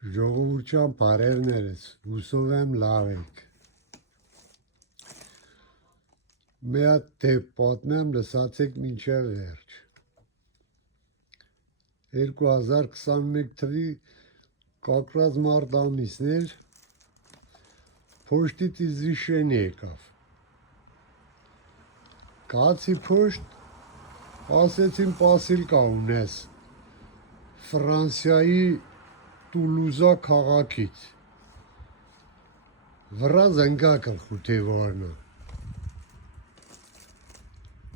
Ժողովուրդյան բարերներս, հուսով եմ լավ եք։ Մի հատ դեպք պատմեմ, լսացեք մինչև վերջ։ 2021 թվի կակրած մարտ ամիսն էր, փոշտից իզվիշեն եկավ։ Կացի փոշտ, ասեցին պասիլկա ունես Ֆրանսիայի Տուլուզա քաղաքից։ Վրա զնգակը խութի վարնա։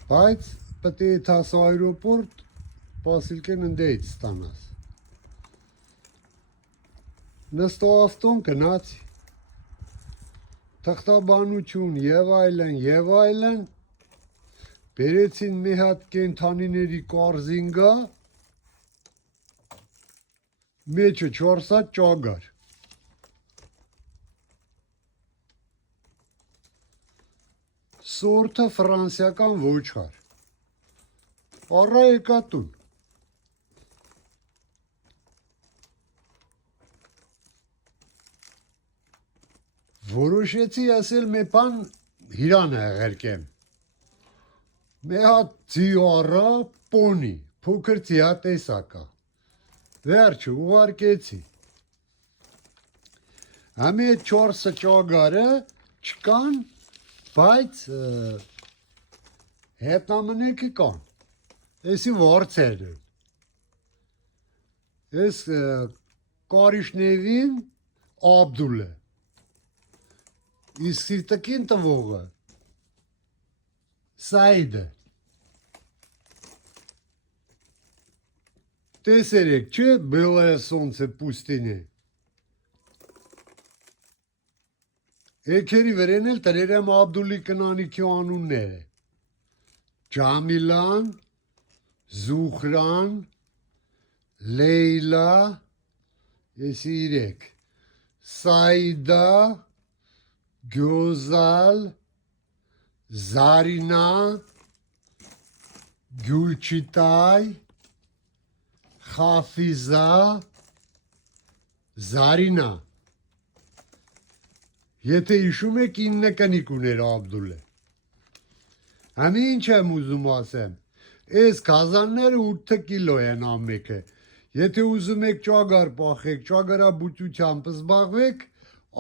Բայց պետք է թաս այրոպորտ պասիլկեն ընդեից ստանաս։ Նստո ավտոն գնացի։ Թղթաբանություն եւ այլն, բերեցին մի հատ կենթանիների կորզինգա, մեջը 4 հատ ճագար։ Սորթը ֆրանսիական ոչխար։ Առա եկա տուն։ Որոշեցի ասել մի բան հիրանը եղերկեմ։ Մի հատ ձիու առա պոնի, փոքր ձիատեսակա։ Վերջը ուղարկեցի։ Համի 4 ճագարը չկան, բայց հետնամնեկի կան։ Էսի վարձեր են։ Ես կարիշնևին Աբդուլը։ Իսկ սիրտակին տվողը Սայդը։ Տեսերեք, չէ, белое солнце пустыни։ Էքերի վրեն էլ տրերեմ Աբդուլի կնանիքի անունները։ Ջամիլան, Զուխրան, Լեյլա, եսի 3, Սայդա, Գյոզալ, Զարինա, Գյուլչիտայ, Խաֆիզա, Զարինա։ Եթե հիշում եք 9 կնիկ ուներ Աբդուլը։ Համի ինչ եմ ուզում ասեմ, այս կազանները 8 կիլո են ամեկը։ Եթե ուզում եք ճագար պախեք, ճագարաբուծությամբ զբաղվեք,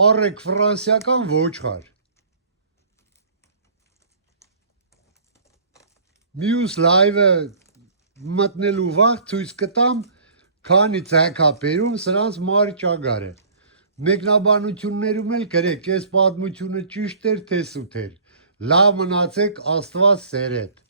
առեք ֆրանսիական ոչխար։ Մյուս լայվը մտնելու վաղ ցույց կտամ, քանի ցայք ապերում սրանց մարի ճագարը։ Մեկնաբանություններում էլ գրեք, այս պատմությունը ճիշտ էր թե սուտ էր։ Լավ մնացեք, Աստված սերեդ։